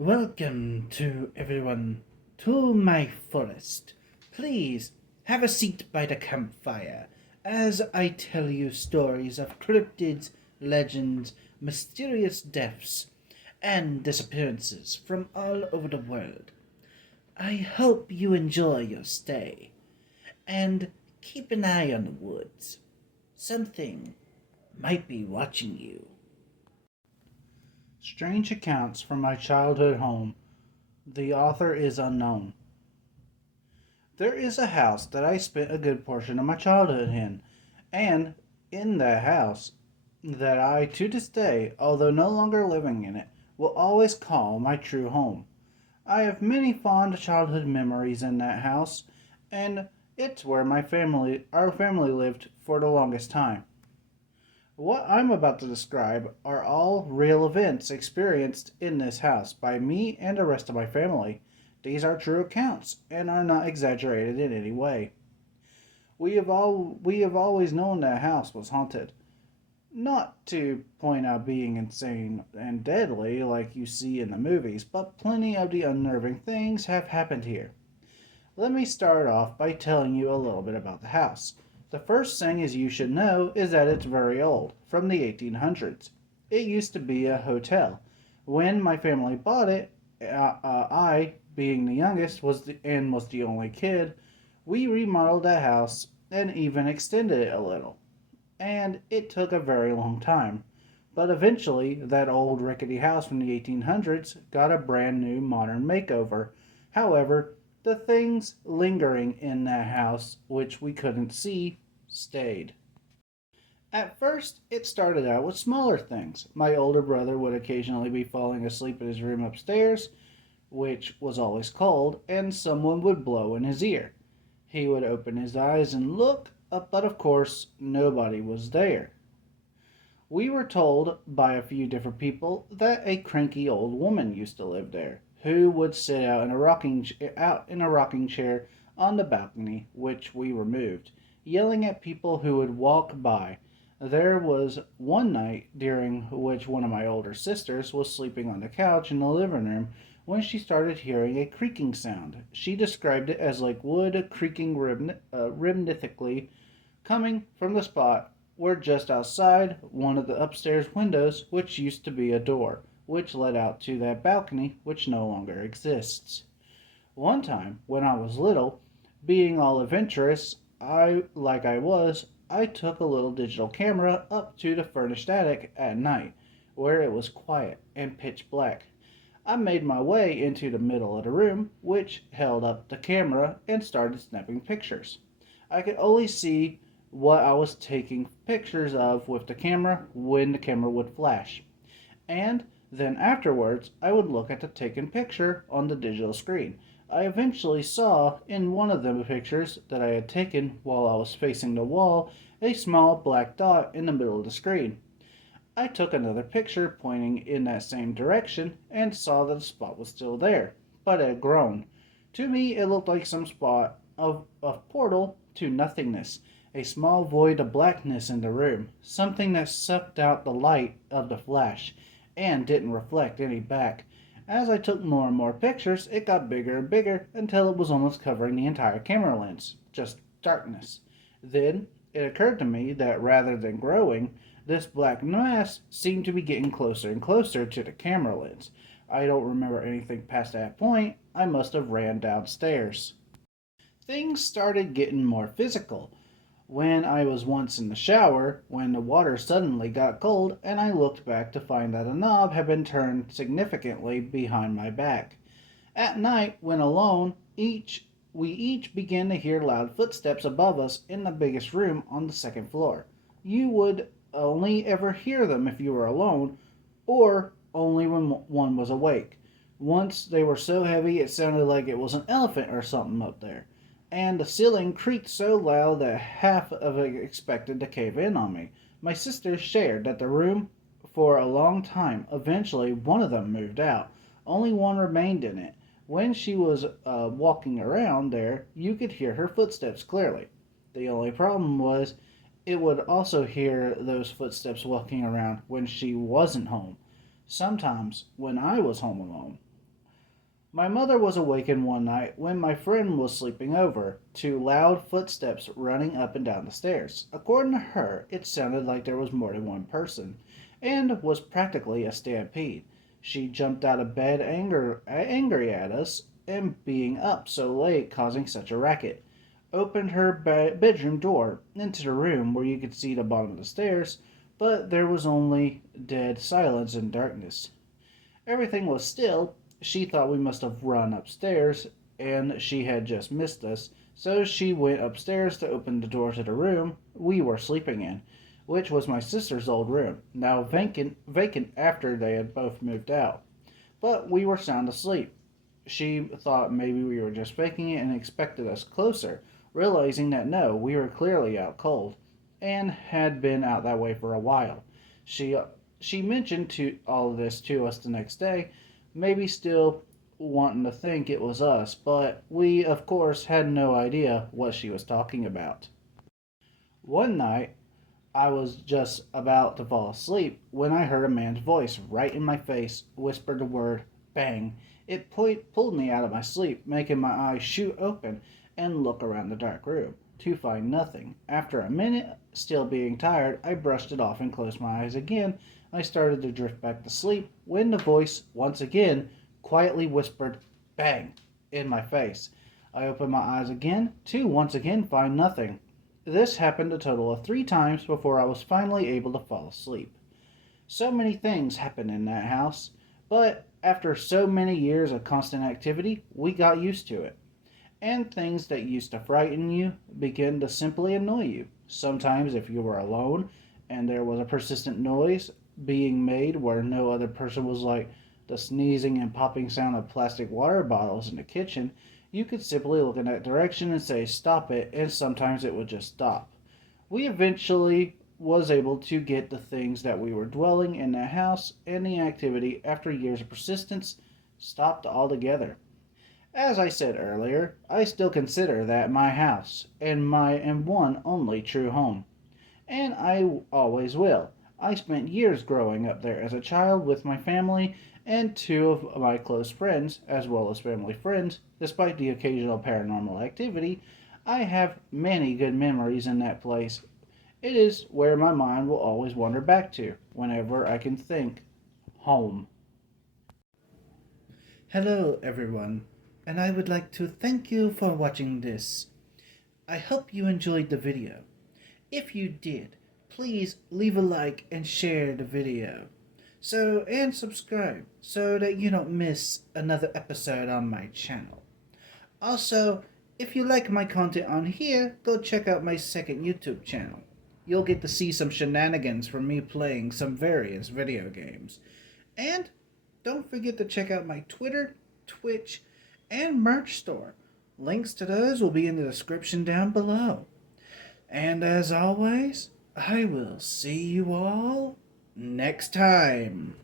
Welcome to everyone to my forest. Please have a seat by the campfire as I tell you stories of cryptids, legends, mysterious deaths, and disappearances from all over the world. I hope you enjoy your stay and keep an eye on the woods. Something might be watching you. Strange Accounts from My Childhood Home. The author is unknown. There is a house that I spent a good portion of my childhood in, and in that house that I, to this day, although no longer living in it, will always call my true home. I have many fond childhood memories in that house, and it's where our family lived for the longest time. What I'm about to describe are all real events experienced in this house by me and the rest of my family. These are true accounts and are not exaggerated in any way. We have always known that house was haunted. Not to point out being insane and deadly like you see in the movies, but plenty of the unnerving things have happened here. Let me start off by telling you a little bit about the house. The first thing is you should know is that it's very old, from the 1800s. It used to be a hotel. When my family bought it, I, being the youngest, was the only kid. We remodeled that house and even extended it a little. And it took a very long time. But eventually, that old rickety house from the 1800s got a brand new modern makeover. However, the things lingering in that house, which we couldn't see, stayed. At first, it started out with smaller things. My older brother would occasionally be falling asleep in his room upstairs, which was always cold, and someone would blow in his ear. He would open his eyes and look, but of course, nobody was there. We were told by a few different people that a cranky old woman used to live there, who would sit out in a rocking chair on the balcony, which we removed, yelling at people who would walk by. There was one night during which one of my older sisters was sleeping on the couch in the living room when she started hearing a creaking sound. She described it as like wood creaking rhythmically coming from the spot where just outside one of the upstairs windows, which used to be a door, which led out to that balcony, which no longer exists. One time, when I was little, being all adventurous, I took a little digital camera up to the furnished attic at night, where it was quiet and pitch black. I made my way into the middle of the room, which held up the camera, and started snapping pictures. I could only see what I was taking pictures of with the camera when the camera would flash. And then afterwards, I would look at the taken picture on the digital screen. I eventually saw in one of the pictures that I had taken while I was facing the wall a small black dot in the middle of the screen. I took another picture pointing in that same direction and saw that the spot was still there, but it had grown. To me, it looked like some spot of portal to nothingness, a small void of blackness in the room, something that sucked out the light of the flash and didn't reflect any back. As I took more and more pictures, it got bigger and bigger until it was almost covering the entire camera lens, just darkness. Then it occurred to me that rather than growing, this black mass seemed to be getting closer and closer to the camera lens. I don't remember anything past that point. I must have ran downstairs. Things started getting more physical when I was once in the shower when the water suddenly got cold and I looked back to find that a knob had been turned significantly behind my back. At night, when alone, we each began to hear loud footsteps above us in the biggest room on the second floor. You would only ever hear them if you were alone or only when one was awake. Once they were so heavy it sounded like it was an elephant or something up there, and the ceiling creaked so loud that half of it expected to cave in on me. My sisters shared that the room for a long time. Eventually, one of them moved out. Only one remained in it. When she was walking around there, you could hear her footsteps clearly. The only problem was it would also hear those footsteps walking around when she wasn't home. Sometimes, when I was home alone, My mother was awakened one night when my friend was sleeping over to loud footsteps running up and down the stairs. According to her, it sounded like there was more than one person and was practically a stampede. She jumped out of bed angry at us and being up so late causing such a racket. Opened her bedroom door into the room where you could see the bottom of the stairs, but there was only dead silence and darkness. Everything was still. She thought we must have run upstairs and she had just missed us, so she went upstairs to open the door to the room we were sleeping in, which was my sister's old room, now vacant after they had both moved out. But we were sound asleep. She thought maybe we were just faking it and expected us closer, realizing that no, we were clearly out cold and had been out that way for a while. She she mentioned to all of this to us the next day, maybe still wanting to think it was us, but we of course had no idea what she was talking about. One night I was just about to fall asleep when I heard a man's voice right in my face whisper the word bang. It pulled me out of my sleep, making my eyes shoot open and look around the dark room to find nothing. After a minute, still being tired, I brushed it off and closed my eyes again. I started to drift back to sleep when the voice once again quietly whispered bang in my face. I opened my eyes again to once again find nothing. This happened a total of 3 times before I was finally able to fall asleep. So many things happened in that house, but after so many years of constant activity, we got used to it. And things that used to frighten you began to simply annoy you. Sometimes, if you were alone and there was a persistent noise being made where no other person was, like the sneezing and popping sound of plastic water bottles in the kitchen, you could simply look in that direction and say stop it, and sometimes it would just stop. We eventually was able to get the things that we were dwelling in the house and the activity after years of persistence stopped altogether. As I said earlier, I still consider that my house and my and one only true home, and I always will. I spent years growing up there as a child with my family and 2 of my close friends, as well as family friends. Despite the occasional paranormal activity, I have many good memories in that place. It is where my mind will always wander back to whenever I can think home. Hello, everyone, and I would like to thank you for watching this. I hope you enjoyed the video. If you did, please leave a like and share the video. And subscribe so that you don't miss another episode on my channel. Also, if you like my content on here, go check out my second YouTube channel. You'll get to see some shenanigans from me playing some various video games. And don't forget to check out my Twitter, Twitch, and merch store. Links to those will be in the description down below. And as always, I will see you all next time.